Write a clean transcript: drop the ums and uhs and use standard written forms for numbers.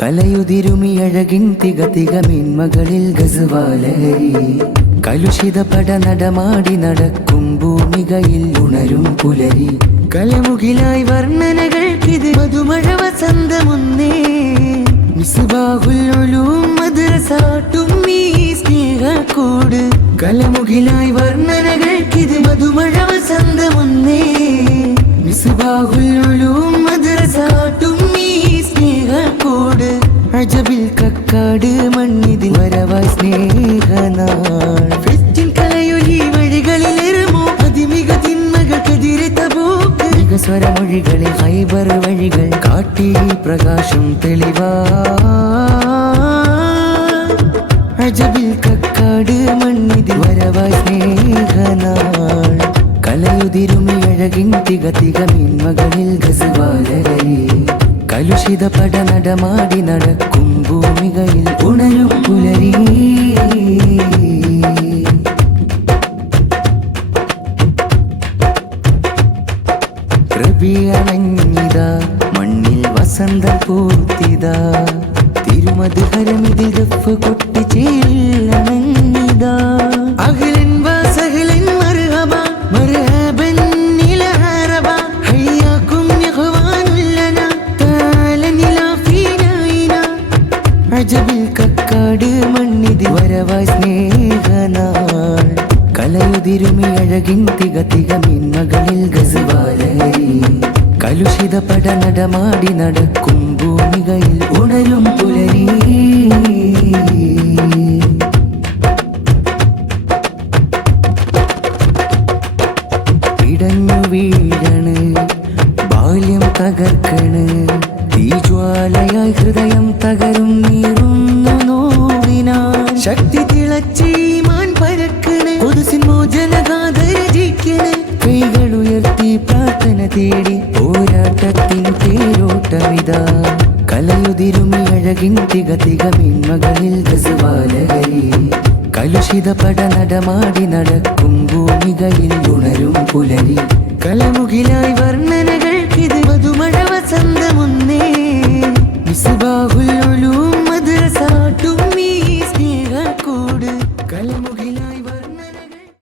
കലയുതിരുമിയഴകിൻ തികതിക മേന്മകളിൽ ഗസവാലഹരി കലുഷിത പട നടമാടി നടക്കും ഭൂമികയിൽ ഉണരും പുലരി കലമുകിലായി വർണ്ണനകൾക്കിത് മധുമഴ വസന്തമൊന്നേ മിസ്ബാഹുൽ ഉലൂം മദ്രസാട്ടും ഈ സ്നേഹക്കൂട് കലമുകിലായി വർണ്ണനകൾക്കിത് മധുമഴ വസന്തമൊന്നേ മിസ്ബാഹുൽ ഉലൂം മദ്രസാട്ടും ഈ സ്നേഹക്കൂട് അജബിൽ കക്കാട് മണ്ണിതിൽ വരവായി സ്നേഹനാൾ ഫെസ്റ്റിൽ കലയൊലി വഴികളിലേറുമോ അതിമിക തിന്മകൾക്കെതിരെ തബൂക്ക് സ്വരമൊഴികളിൽ ഹൈബർ വഴികൾ കാട്ടി പ്രകാശം തെളിവാ അജബിൽ കക്കാട് മണ്ണിതിൽ വരവായി സ്നേഹനാൾ കലയുതിരുമിയഴകിൻ തികതിക മേന്മകളിൽ ഗസവാലഹരി കലുഷിത പട നടമാടി നടക്കും ഭൂമികയിൽ ഉണരും പുലരി റബിയണഞ്ഞിതാ മണ്ണിൽ വസന്തം പൂത്തിതാ തിരുമധുഹരമിതിൽ ദഫ് കൊട്ടിച്ചേരില്ലണഞ്ഞിതാ അഹ്ലൻ വസഹ്ലൻ മർഹബ മർഹബൻ ഇലാ ഹറബ ഹയ്യാകും ഇഖ്വാനുൽ ലനാ താലൻ ഇലാ ഫീനായിനാ അജബിൽ കക്കാട് മണ്ണിതിൽ വരവായി സ്നേഹനാൾ കലയുതിരുമിയഴകിൻ തികതിക മേന്മകളിൽ ഗസവാലഹരി കലുഷിത പട നടമാടി നടക്കും ഭൂമികയിൽ ഉണരും പുലരി ഇടഞ്ഞു വീഴണ് ബാല്യം തകർക്കണ് തീജ്വാലയായി ഹൃദയം തകരും നീറുന്നു നോവിനാ ശക്തി തിളച്ചീമാൻ പരക്കണ് കൊതുസിൻ മോചനഗാഥ രചിക്കണ് കൈകൾ ഉയർത്തി പ്രാർത്ഥന തേടി പോരാട്ടത്തിൻ തേരോട്ടമിതാ കലയുതിരുമിയഴകിൻ തികതിക മേന്മകളിൽ ഗസവാലഹരി കലുഷിത പട നടമാടി നടക്കും ഭൂമികയിൽ ഉണരും പുലരി കലമുകിലായി വർണ്ണ